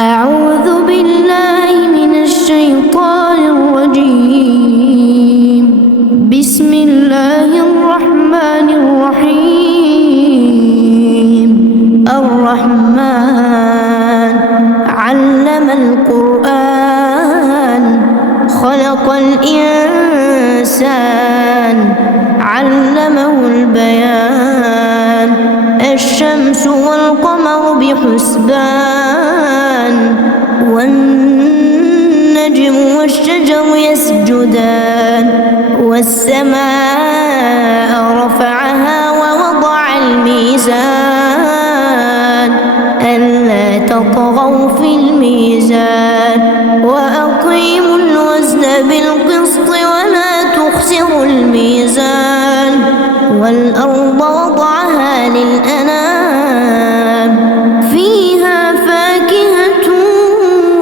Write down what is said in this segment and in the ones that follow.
أعوذ بالله من الشيطان الرجيم. بسم الله الرحمن الرحيم. الرحمن علم القرآن خلق الإنسان علمه البيان. الشمس والقمر بحسبان والنجم والشجر يسجدان. والسماء رفعها ووضع الميزان ألا تطغوا في الميزان وأقيموا الوزن بالقسط ولا تخسروا الميزان. والأرض وضعها للأنام فيها فاكهة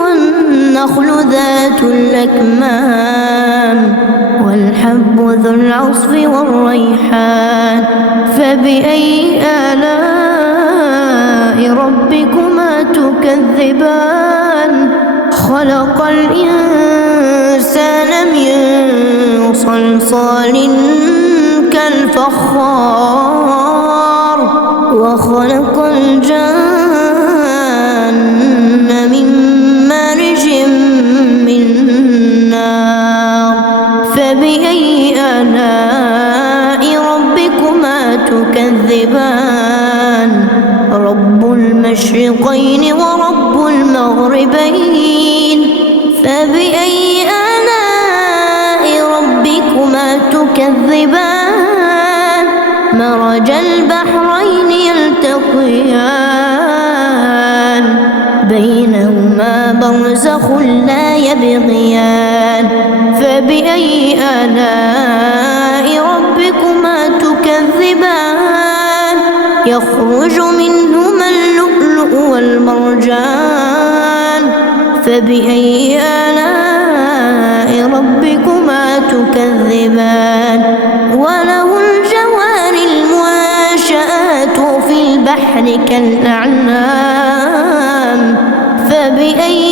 والنخل ذات الأكمام والحب ذو العصف والريحان. فبأي آلاء ربكما تكذبان؟ خلق الإنسان من صلصال كالفخار وخلق الجن من مارج من نار. فبأي آلاء ربكما تكذبان؟ رب المشرقين ورب المغربين. فبأي آلاء ربكما تكذبان؟ مرج البحرين يلتقيان بينهما برزخ لا يبغيان. فبأي آلاء ربكما تكذبان؟ يخرج منهما اللؤلؤ والمرجان. فبأي آلاء ربكما تكذبان؟ وله الجوار المنشآت في البحر كالأعلام. فبأي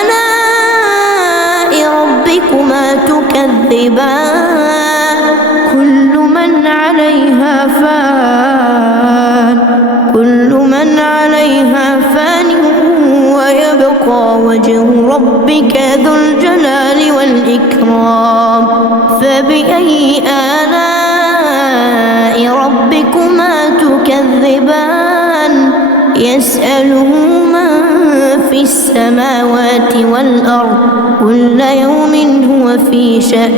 آلاء ربكما تكذبان؟ كل من عليها فان كل من عليها فان ويبقى وجه ربك ذو الجلال والإكرام. فبأي آلاء ربكما تكذبان؟ يسأله من في السماوات والأرض كل يوم هو في شأن.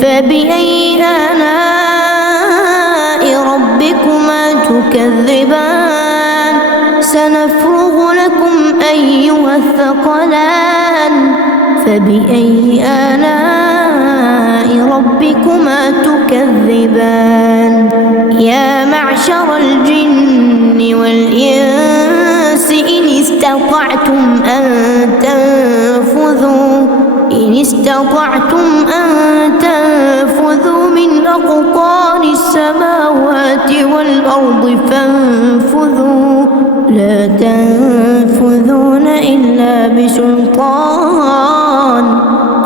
فبأي آلاء ربكما تكذبان؟ سنفرغ لكم أيها الثقلان. فبأي آلاء ربكما تكذبان؟ يا معشر الجن والإنس إن استطعتم أن تنفذوا من أقطار السماوات والأرض فانفذوا لا تنفذون إلا بسلطان.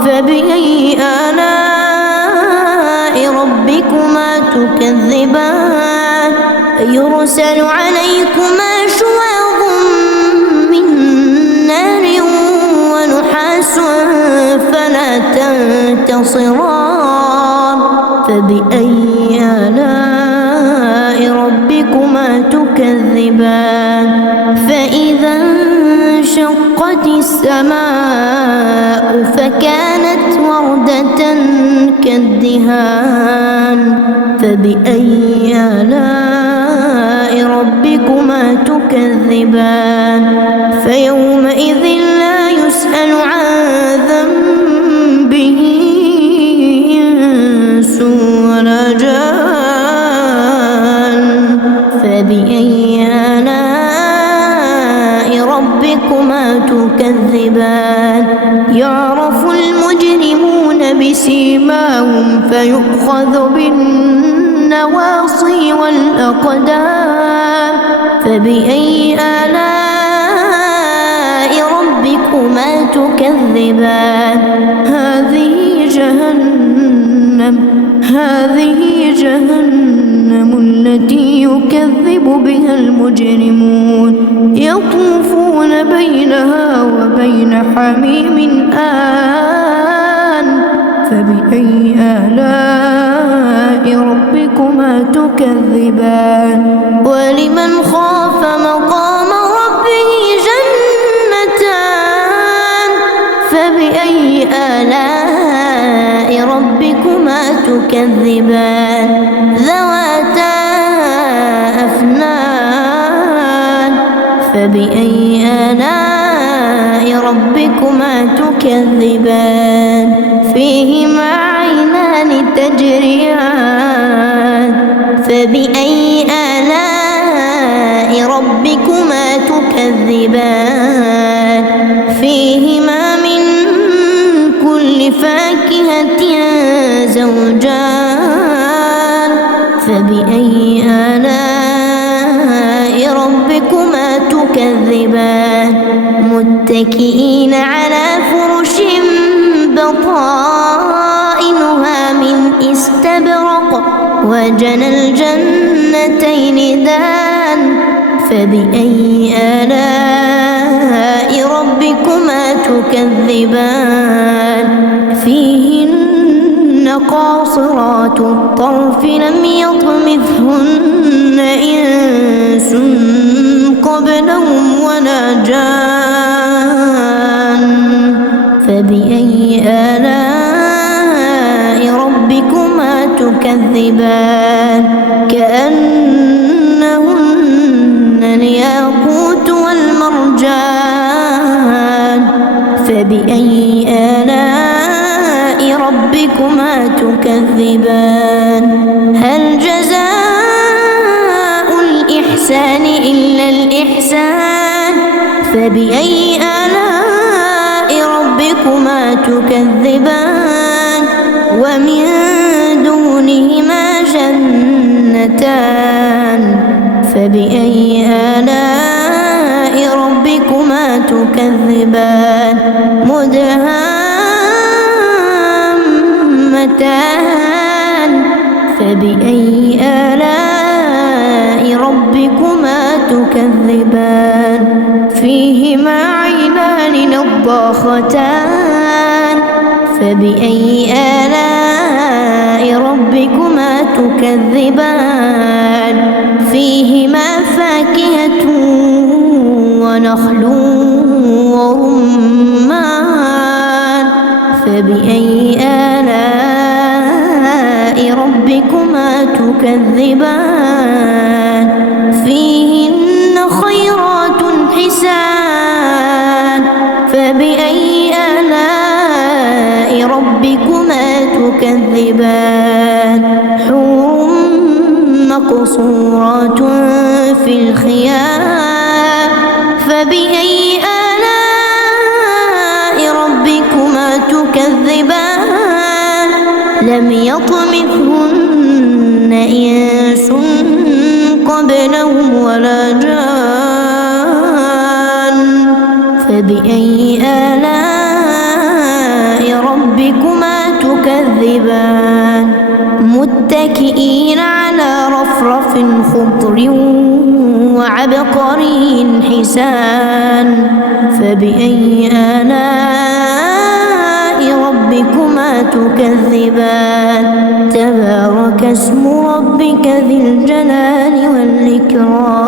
فبأي آلاء ربكما تكذبان؟ يرسل عليكما شواظ من نار ونحاس فلا تنتصران. فبأي آلاء ربكما تكذبان؟ فإذا انشقت السماء فكانت وردة كالدهان. فبأي آلاء ربكما تكذبان؟ فيومئذ لا يسأل عن ذنبه إنس ولا جان. فبأي آلاء ربكما تكذبان؟ يعرف المجرمون بسيماهم فيؤخذ بالنواصي والأقدام. فبأي آلاء تكذبان هذه جهنم التي يكذب بها المجرمون يطوفون بينها وبين حميم آن فبأي آلاء ربكما تكذبان ولمن خاف مقام ربه جنتان فبأي آلاء ربكما تكذبان ذواتا أفنان فبأي آلاء ربكما تكذبان فيهما عينان تجريان فبأي آلاء ربكما تكذبان فيهما من كل فاكهة زوجان فبأي آلاء ربكما تكذبان متكئين على فرش بطائنها من استبرق وجنى الجنتين دان فبأي آلاء ربكما تكذبان فيهن قاصرات الطرف لم يطمثهن إنس قبلهم ولا جان فبأي آلاء ربكما تكذبان كأنهن الياقوت والمرجان فبأي آلاء ربكما تكذبان هل جزاء الإحسان إلا الإحسان فبأي آلاء ربكما تكذبان ومن دونهما جنتان فبأي آلاء ربكما تكذبان مدهامتان فبأي آلاء ربكما تكذبان فيهما عينان نضاختان فبأي آلاء ربكما تكذبان فيهما فاكهة ونخل ورمان فبأي آلاء ربكما تكذبان فيهن خيرات حسان فبأي آلاء ربكما تكذبان حور مقصورات في الخيام فبأي آلاء ربكما تكذبان لم يطمثهن إنس قبلهم ولا جان فبأي آلاء ربكما تكذبان متكئين على رفرف خضر وعبقري حسان فبأي آلاء ربكما تكذبان تبارك اسم ربك ذي الجلال والإكرام